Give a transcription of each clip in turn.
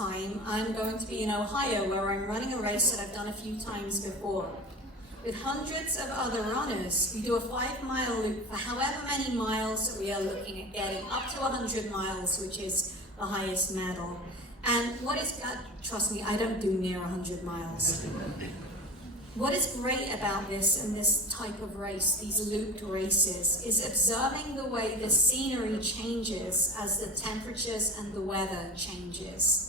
time, I'm going to be in Ohio, where I'm running a race that I've done a few times before. With hundreds of other runners, we do a 5-mile loop for however many miles that we are looking at getting, up to 100 miles, which is the highest medal. And trust me, I don't do near 100 miles. What is great about this and this type of race, these looped races, is observing the way the scenery changes as the temperatures and the weather changes.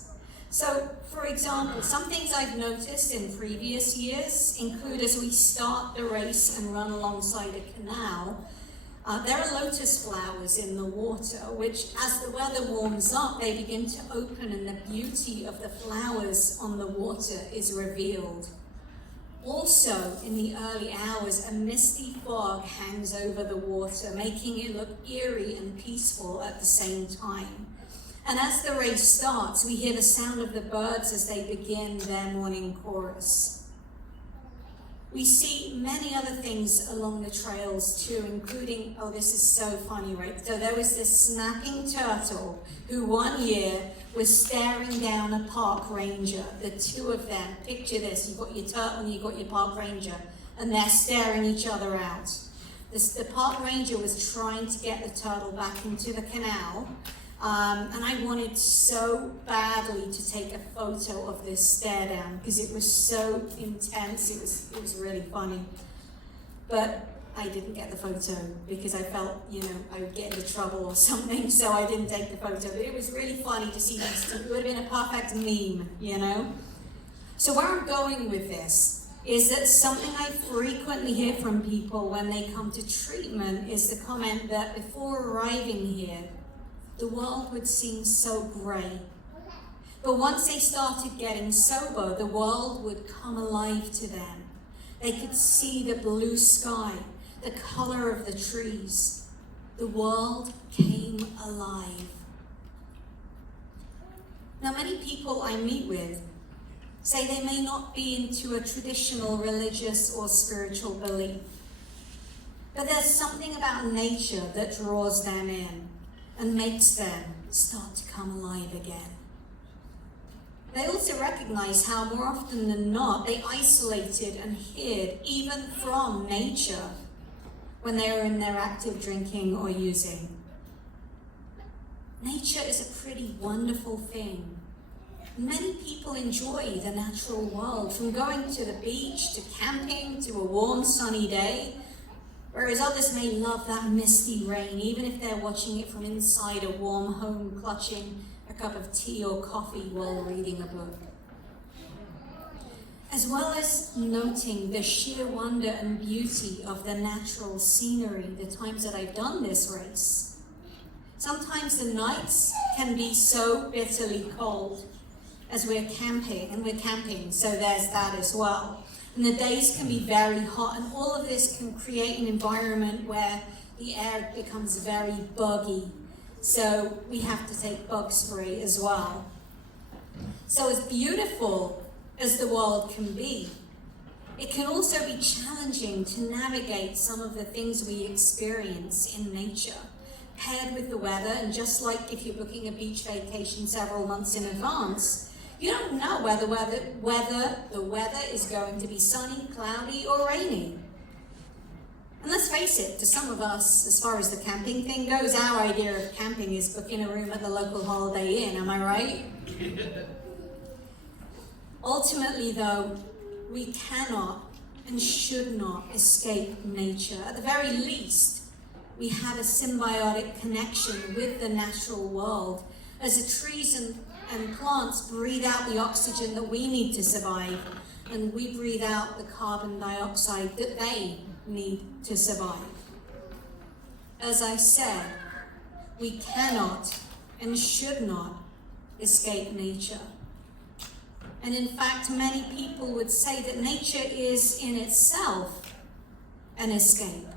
So, for example, some things I've noticed in previous years include, as we start the race and run alongside a canal, there are lotus flowers in the water, which as the weather warms up, they begin to open and the beauty of the flowers on the water is revealed. Also, in the early hours, a misty fog hangs over the water, making it look eerie and peaceful at the same time. And as the race starts, we hear the sound of the birds as they begin their morning chorus. We see many other things along the trails too, including, this is so funny, right? So there was this snapping turtle who one year was staring down a park ranger. The two of them, picture this, you've got your turtle and you've got your park ranger, and they're staring each other out. The park ranger was trying to get the turtle back into the canal, and I wanted so badly to take a photo of this stare down because it was so intense. It was really funny. But I didn't get the photo because I felt, I would get into trouble or something, so I didn't take the photo. But it was really funny to see these two. It would have been a perfect meme, So where I'm going with this is that something I frequently hear from people when they come to treatment is the comment that before arriving here, the world would seem so grey. But once they started getting sober, the world would come alive to them. They could see the blue sky, the color of the trees. The world came alive. Now, many people I meet with say they may not be into a traditional religious or spiritual belief, but there's something about nature that draws them in and makes them start to come alive again. They also recognize how more often than not they isolated and hid even from nature when they were in their active drinking or using. Nature is a pretty wonderful thing. Many people enjoy the natural world, from going to the beach to camping to a warm sunny day, whereas others may love that misty rain, even if they're watching it from inside a warm home, clutching a cup of tea or coffee while reading a book. As well as noting the sheer wonder and beauty of the natural scenery, the times that I've done this race, sometimes the nights can be so bitterly cold as we're camping, so there's that as well. And the days can be very hot, and all of this can create an environment where the air becomes very buggy. So we have to take bug spray as well. So as beautiful as the world can be, it can also be challenging to navigate some of the things we experience in nature, paired with the weather. And just like if you're booking a beach vacation several months in advance, you don't know whether the weather is going to be sunny, cloudy, or rainy. And let's face it, to some of us, as far as the camping thing goes, our idea of camping is booking a room at the local Holiday Inn, am I right? Ultimately, though, we cannot and should not escape nature. At the very least, we have a symbiotic connection with the natural world, as the trees and plants breathe out the oxygen that we need to survive, and we breathe out the carbon dioxide that they need to survive. As I said, we cannot and should not escape nature. And in fact, many people would say that nature is in itself an escape.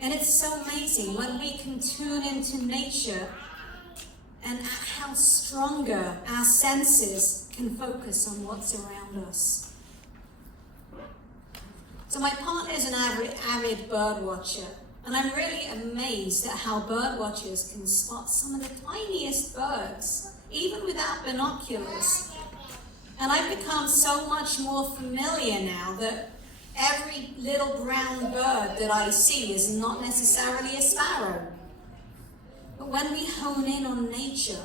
And it's so amazing when we can tune into nature and how stronger our senses can focus on what's around us. So my partner is an avid bird watcher, and I'm really amazed at how bird watchers can spot some of the tiniest birds even without binoculars. And I've become so much more familiar now that every little brown bird that I see is not necessarily a sparrow. But when we hone in on nature,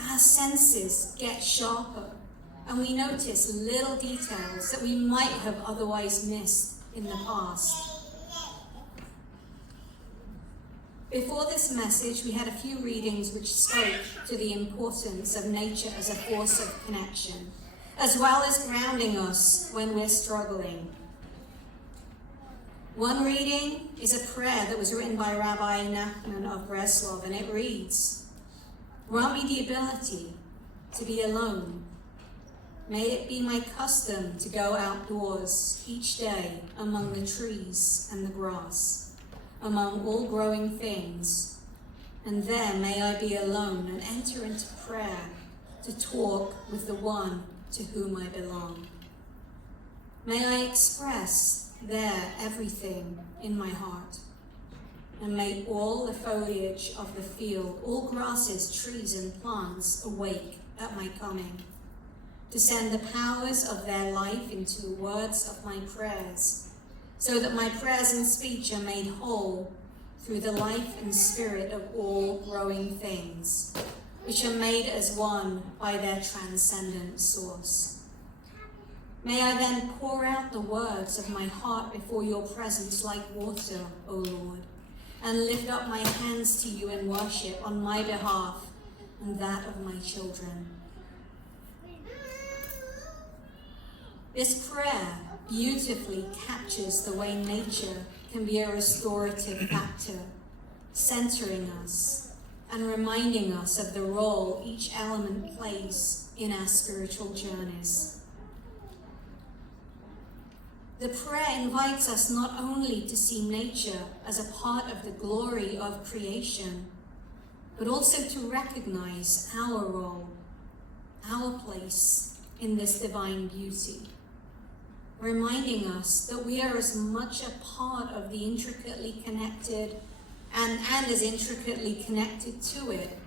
our senses get sharper, and we notice little details that we might have otherwise missed in the past. Before this message, we had a few readings which spoke to the importance of nature as a force of connection, as well as grounding us when we're struggling. One reading is a prayer that was written by Rabbi Nachman of Breslov, and it reads, "Grant me the ability to be alone. May it be my custom to go outdoors each day among the trees and the grass, among all growing things, and there may I be alone and enter into prayer to talk with the one to whom I belong. May I express there everything in my heart, and may all the foliage of the field, all grasses, trees, and plants awake at my coming, to send the powers of their life into the words of my prayers, so that my prayers and speech are made whole through the life and spirit of all growing things, which are made as one by their transcendent source. May I then pour out the words of my heart before your presence like water, O Lord, and lift up my hands to you in worship on my behalf and that of my children." This prayer beautifully captures the way nature can be a restorative factor, centering us and reminding us of the role each element plays in our spiritual journeys. The prayer invites us not only to see nature as a part of the glory of creation, but also to recognize our role, our place in this divine beauty, reminding us that we are as much a part of the intricately connected and as intricately connected to it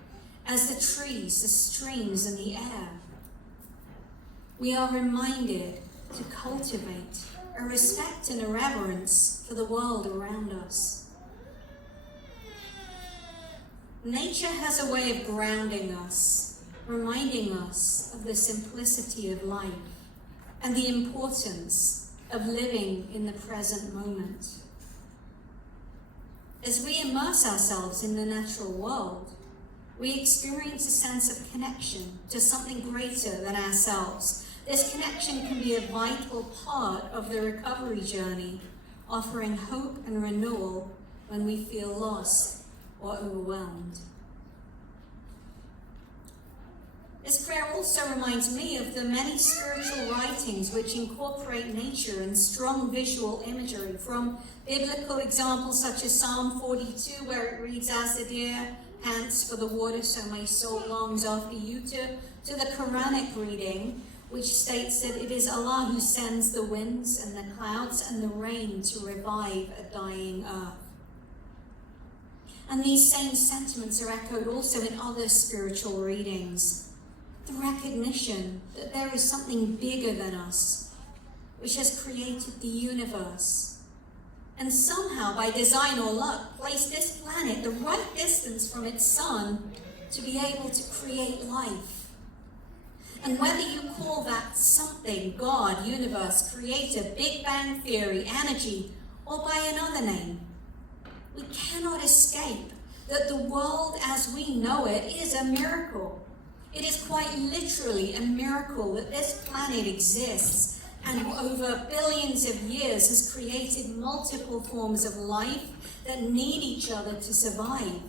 as the trees, the streams, and the air. We are reminded to cultivate a respect and a reverence for the world around us. Nature has a way of grounding us, reminding us of the simplicity of life and the importance of living in the present moment. As we immerse ourselves in the natural world, we experience a sense of connection to something greater than ourselves. This connection can be a vital part of the recovery journey, offering hope and renewal when we feel lost or overwhelmed. This prayer also reminds me of the many spiritual writings which incorporate nature and strong visual imagery, from biblical examples such as Psalm 42, where it reads, "As the deer pants for the water, so my soul longs after you," to the Quranic reading, which states that it is Allah who sends the winds and the clouds and the rain to revive a dying earth. And these same sentiments are echoed also in other spiritual readings. The recognition that there is something bigger than us, which has created the universe, and somehow, by design or luck, placed this planet the right distance from its sun to be able to create life. And whether you call that something, God, universe, creator, Big Bang Theory, energy, or by another name, we cannot escape that the world as we know it is a miracle. It is quite literally a miracle that this planet exists and over billions of years has created multiple forms of life that need each other to survive.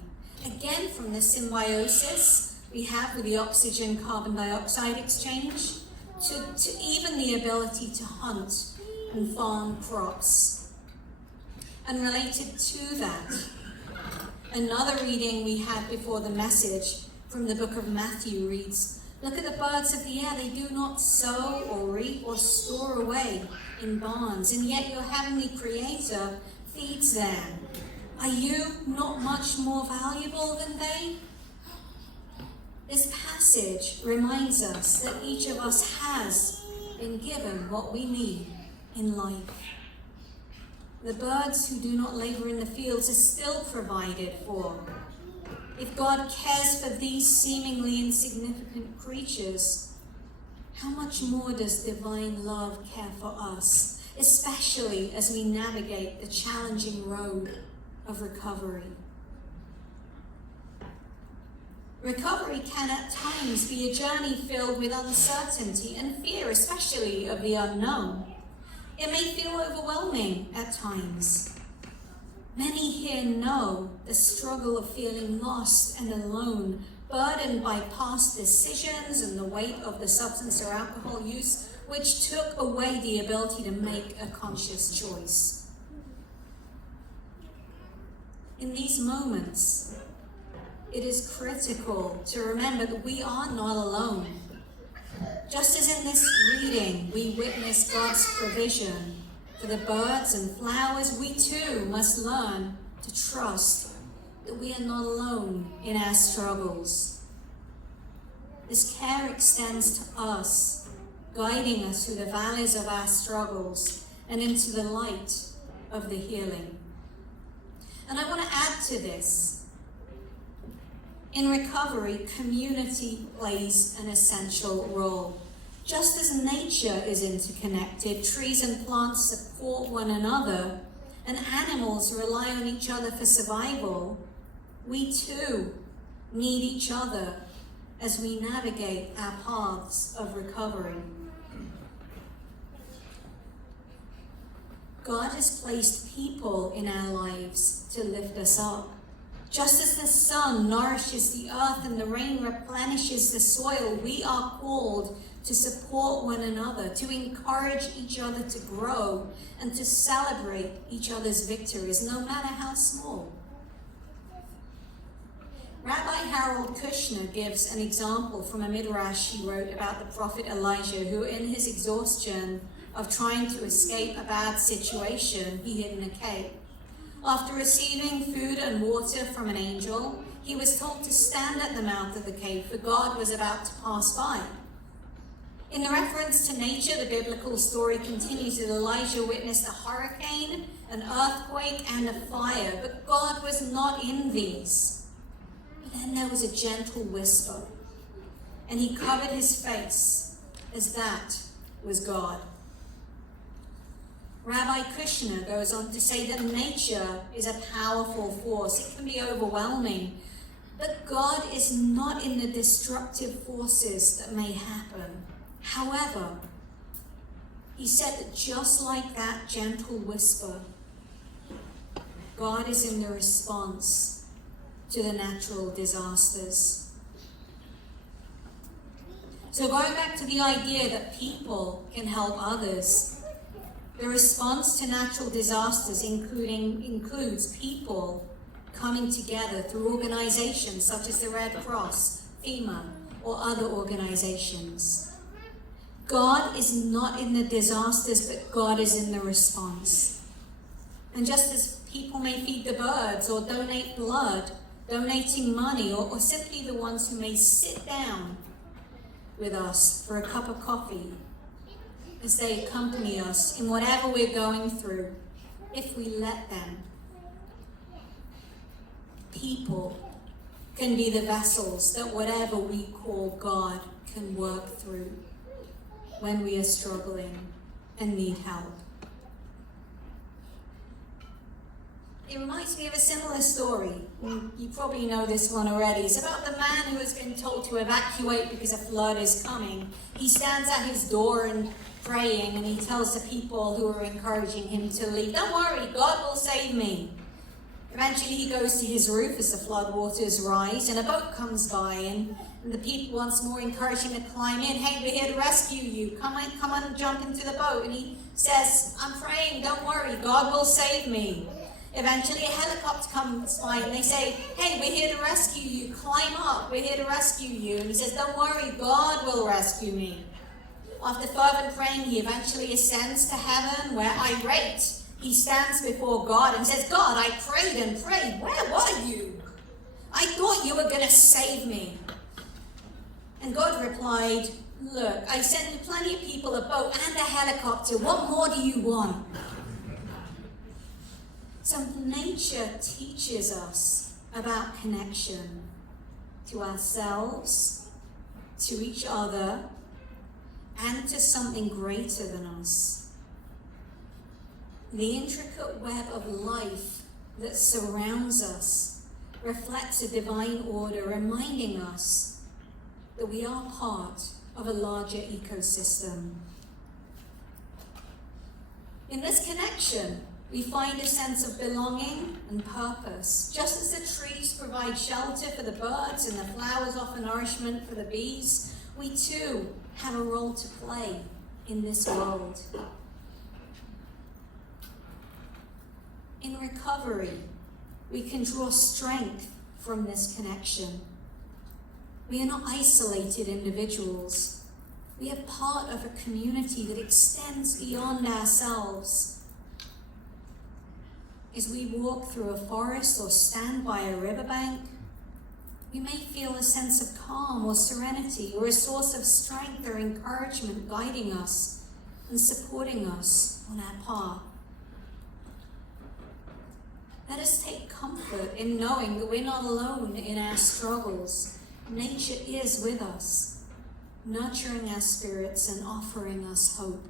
Again, from the symbiosis we have with the oxygen-carbon dioxide exchange, to even the ability to hunt and farm crops. And related to that, another reading we had before the message from the book of Matthew reads, "Look at the birds of the air, they do not sow or reap or store away in barns, and yet your heavenly Creator feeds them. Are you not much more valuable than they?" This passage reminds us that each of us has been given what we need in life. The birds who do not labor in the fields are still provided for. If God cares for these seemingly insignificant creatures, how much more does divine love care for us, especially as we navigate the challenging road of recovery? Recovery can at times be a journey filled with uncertainty and fear, especially of the unknown. It may feel overwhelming at times. Many here know the struggle of feeling lost and alone, burdened by past decisions and the weight of the substance or alcohol use, which took away the ability to make a conscious choice. In these moments, it is critical to remember that we are not alone. Just as in this reading, we witness God's provision for the birds and flowers, we too must learn to trust that we are not alone in our struggles. This care extends to us, guiding us through the valleys of our struggles and into the light of the healing. And I want to add to this. In recovery, community plays an essential role. Just as nature is interconnected, trees and plants support one another, and animals rely on each other for survival, we too need each other as we navigate our paths of recovery. God has placed people in our lives to lift us up. Just as the sun nourishes the earth and the rain replenishes the soil, we are called to support one another, to encourage each other to grow, and to celebrate each other's victories, no matter how small. Rabbi Harold Kushner gives an example from a midrash he wrote about the prophet Elijah, who in his exhaustion of trying to escape a bad situation, he hid in a cave. After receiving food and water from an angel, he was told to stand at the mouth of the cave, for God was about to pass by. In the reference to nature, the biblical story continues that Elijah witnessed a hurricane, an earthquake, and a fire, but God was not in these. But then there was a gentle whisper, and he covered his face, as that was God. Rabbi Kushner goes on to say that nature is a powerful force. It can be overwhelming, but God is not in the destructive forces that may happen. However, he said that just like that gentle whisper, God is in the response to the natural disasters. So going back to the idea that people can help others, the response to natural disasters includes people coming together through organizations such as the Red Cross, FEMA, or other organizations. God is not in the disasters, but God is in the response. And just as people may feed the birds or donate blood, donating money, or simply the ones who may sit down with us for a cup of coffee, as they accompany us in whatever we're going through, if we let them. People can be the vessels that whatever we call God can work through when we are struggling and need help. It reminds me of a similar story. You probably know this one already. It's about the man who has been told to evacuate because a flood is coming. He stands at his door and praying, and he tells the people who are encouraging him to leave, "Don't worry, God will save me." Eventually he goes to his roof as the flood waters rise, and a boat comes by, and the people once more encourage him to climb in. "Hey, we're here to rescue you. Come on, jump into the boat." And he says, "I'm praying, don't worry, God will save me." Eventually a helicopter comes by and they say, "Hey, we're here to rescue you. Climb up, we're here to rescue you." And he says, "Don't worry, God will rescue me." After fervent praying, he eventually ascends to heaven, where irate, he stands before God and says, "God, I prayed and prayed. Where were you? I thought you were going to save me." And God replied, "Look, I sent you plenty of people, a boat and a helicopter. What more do you want?" So nature teaches us about connection to ourselves, to each other, and to something greater than us. The intricate web of life that surrounds us reflects a divine order, reminding us that we are part of a larger ecosystem. In this connection, we find a sense of belonging and purpose. Just as the trees provide shelter for the birds and the flowers offer nourishment for the bees, we too have a role to play in this world. In recovery, we can draw strength from this connection. We are not isolated individuals. We are part of a community that extends beyond ourselves. As we walk through a forest or stand by a riverbank, we may feel a sense of calm or serenity, or a source of strength or encouragement guiding us and supporting us on our path. Let us take comfort in knowing that we're not alone in our struggles. Nature is with us, nurturing our spirits and offering us hope.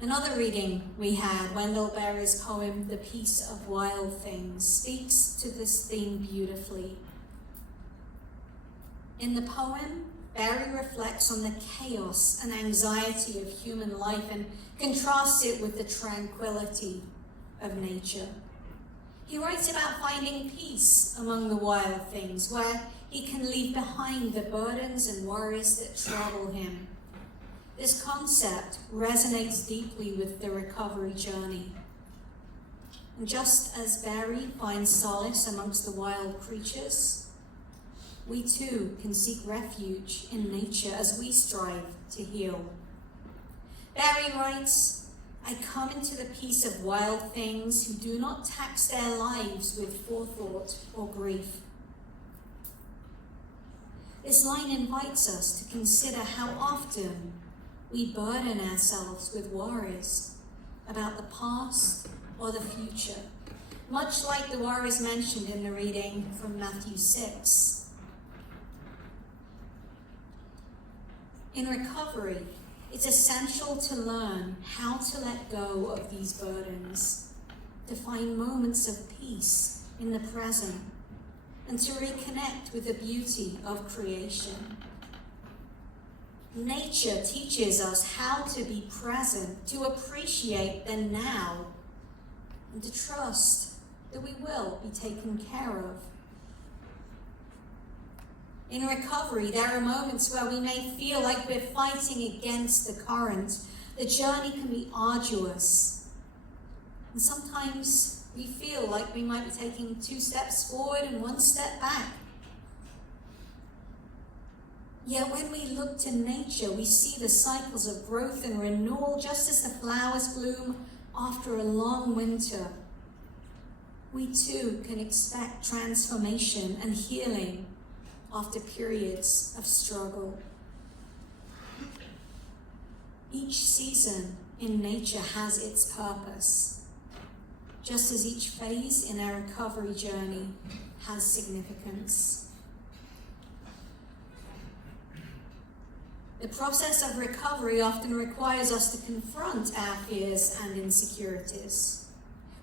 Another reading we had, Wendell Berry's poem, "The Peace of Wild Things," speaks to this theme beautifully. In the poem, Berry reflects on the chaos and anxiety of human life and contrasts it with the tranquility of nature. He writes about finding peace among the wild things, where he can leave behind the burdens and worries that trouble him. This concept resonates deeply with the recovery journey. And just as Barry finds solace amongst the wild creatures, we too can seek refuge in nature as we strive to heal. Barry writes, "I come into the peace of wild things who do not tax their lives with forethought or grief." This line invites us to consider how often we burden ourselves with worries about the past or the future, much like the worries mentioned in the reading from Matthew 6. In recovery, it's essential to learn how to let go of these burdens, to find moments of peace in the present, and to reconnect with the beauty of creation. Nature teaches us how to be present, to appreciate the now, and to trust that we will be taken care of. In recovery, there are moments where we may feel like we're fighting against the current. The journey can be arduous. And sometimes we feel like we might be taking 2 steps forward and 1 step back. Yet when we look to nature, we see the cycles of growth and renewal, just as the flowers bloom after a long winter. We too can expect transformation and healing after periods of struggle. Each season in nature has its purpose, just as each phase in our recovery journey has significance. The process of recovery often requires us to confront our fears and insecurities.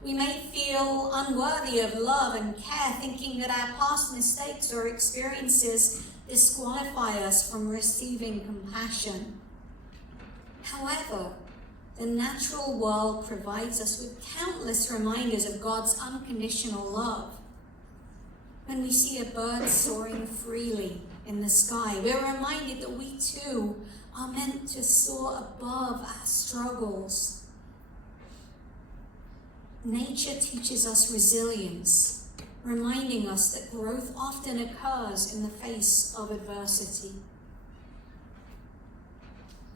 We may feel unworthy of love and care, thinking that our past mistakes or experiences disqualify us from receiving compassion. However, the natural world provides us with countless reminders of God's unconditional love. When we see a bird soaring freely in the sky, we're reminded that we too are meant to soar above our struggles. Nature teaches us resilience, reminding us that growth often occurs in the face of adversity.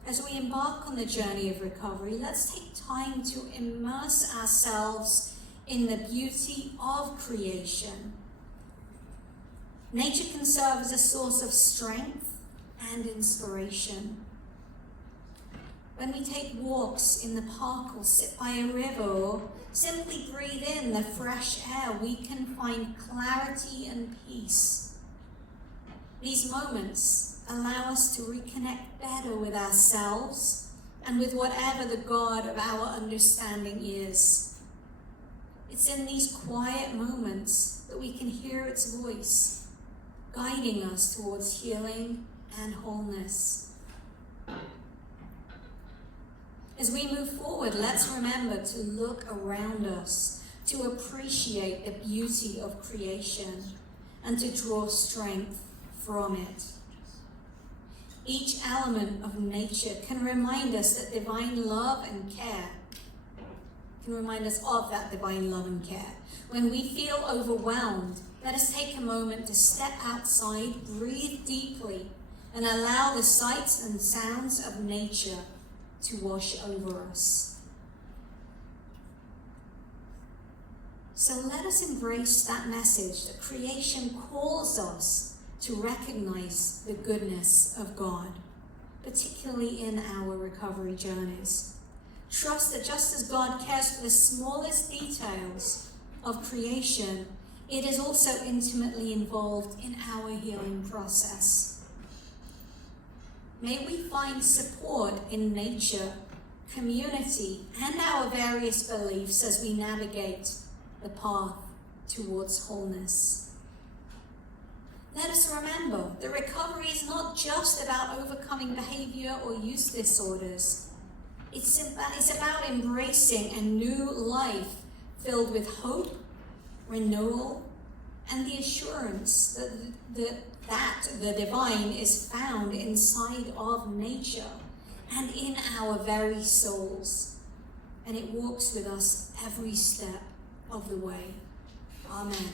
As we embark on the journey of recovery, let's take time to immerse ourselves in the beauty of creation. Nature can serve as a source of strength and inspiration. When we take walks in the park or sit by a river or simply breathe in the fresh air, we can find clarity and peace. These moments allow us to reconnect better with ourselves and with whatever the God of our understanding is. It's in these quiet moments that we can hear its voice, guiding us towards healing and wholeness. As we move forward, let's remember to look around us, to appreciate the beauty of creation, and to draw strength from it. Each element of nature can remind us that divine love and care, can remind us of that divine love and care. When we feel overwhelmed, let us take a moment to step outside, breathe deeply, and allow the sights and sounds of nature to wash over us. So let us embrace that message that creation calls us to recognize the goodness of God, particularly in our recovery journeys. Trust that just as God cares for the smallest details of creation, it is also intimately involved in our healing process. May we find support in nature, community, and our various beliefs as we navigate the path towards wholeness. Let us remember that recovery is not just about overcoming behavior or use disorders. It's about embracing a new life filled with hope, renewal, and the assurance that the divine is found inside of nature and in our very souls, and it walks with us every step of the way. Amen.